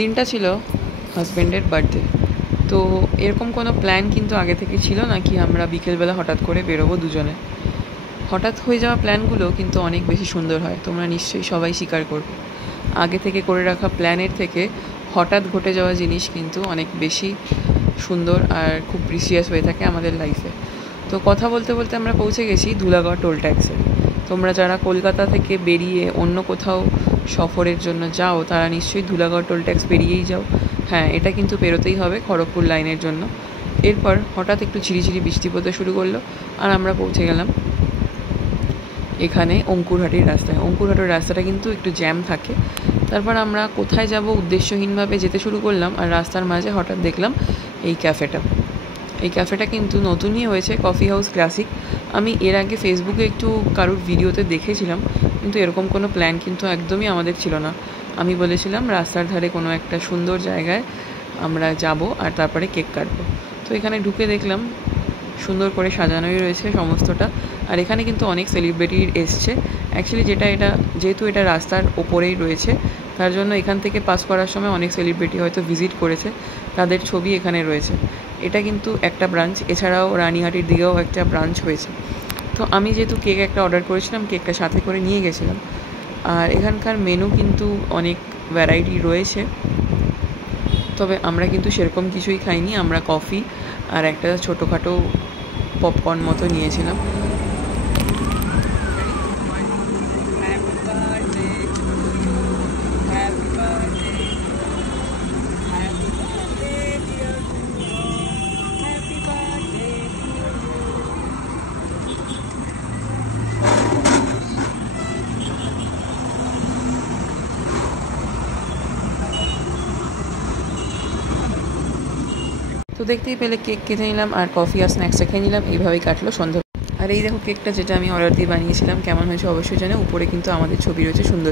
দিনটা ছিল হাজব্যান্ডের বার্থডে। তো এরকম কোনো প্ল্যান কিন্তু আগে থেকে ছিল না কি আমরা বিকেলবেলা হঠাৎ করে বেরোবো দুজনে। হঠাৎ হয়ে যাওয়া প্ল্যানগুলো কিন্তু অনেক বেশি সুন্দর হয়, তোমরা নিশ্চয়ই সবাই স্বীকার করবে। আগে থেকে করে রাখা প্ল্যানের থেকে হঠাৎ ঘটে যাওয়া জিনিস কিন্তু অনেক বেশি সুন্দর আর খুব প্রিসিয়াস হয়ে থাকে আমাদের লাইফে। তো কথা বলতে বলতে আমরা পৌঁছে গেছি ধুলাগড় টোল ট্যাক্সে। তোমরা যারা কলকাতা থেকে বেরিয়ে অন্য কোথাও সফরের জন্য যাও তারা নিশ্চয়ই ধুলাগড় টোল ট্যাক্স পেরিয়েই যাও। হ্যাঁ, এটা কিন্তু পেরোতেই হবে খড়গপুর লাইনের জন্য। এরপর হঠাৎ একটু ঝিরিঝিরি বৃষ্টি পড়তে শুরু করলো আর আমরা পৌঁছে গেলাম এখানে অঙ্কুরহাটির রাস্তায়। অঙ্কুরহাটির রাস্তাটা কিন্তু একটু জ্যাম থাকে। তারপর আমরা কোথায় যাব উদ্দেশ্যহীনভাবে যেতে শুরু করলাম, আর রাস্তার মাঝে হঠাৎ দেখলাম এই ক্যাফেটা। এই ক্যাফেটা কিন্তু নতুনই হয়েছে, কফি হাউস ক্লাসিক। আমি এর আগে ফেসবুকে একটু কারোর ভিডিওতে দেখেছিলাম, কিন্তু এরকম কোনো প্ল্যান কিন্তু একদমই আমাদের ছিল না। আমি বলেছিলাম রাস্তার ধারে কোনো একটা সুন্দর জায়গায় আমরা যাব আর তারপরে কেক কাটবো। তো এখানে ঢুকে দেখলাম সুন্দর করে সাজানোই রয়েছে সমস্তটা। আর এখানে কিন্তু অনেক সেলিব্রিটি এসছে অ্যাকচুয়ালি, যেহেতু এটা রাস্তার ওপরেই রয়েছে, তার জন্য এখান থেকে পাস করার সময় অনেক সেলিব্রিটি হয়তো ভিজিট করেছে, তাদের ছবি এখানে রয়েছে। এটা কিন্তু একটা ব্রাঞ্চ, এছাড়াও রানীহাটির দিকেও একটা ব্রাঞ্চ হয়েছে। তো আমি যেহেতু কেক একটা অর্ডার করেছিলাম, কেকটা সাথে করে নিয়ে গেছিলাম। আর এখানকার মেনু কিন্তু অনেক ভ্যারাইটি রয়েছে, তবে আমরা কিন্তু সেরকম কিছুই খাইনি। আমরা কফি আর একটা ছোটোখাটো পপকর্ন মতো নিয়েছিলাম। তো দেখতেই পেলে কেক কেটে নিলাম আর কফি আর স্ন্যাক্সটা খেয়ে নিলাম। এইভাবেই কাটলো সন্ধ্যা। আর এই দেখো কেকটা, যেটা আমি অর্ডার দিয়ে বানিয়েছিলাম, কেমন হয়েছে অবশ্যই জানে। উপরে কিন্তু আমাদের ছবি রয়েছে সুন্দর।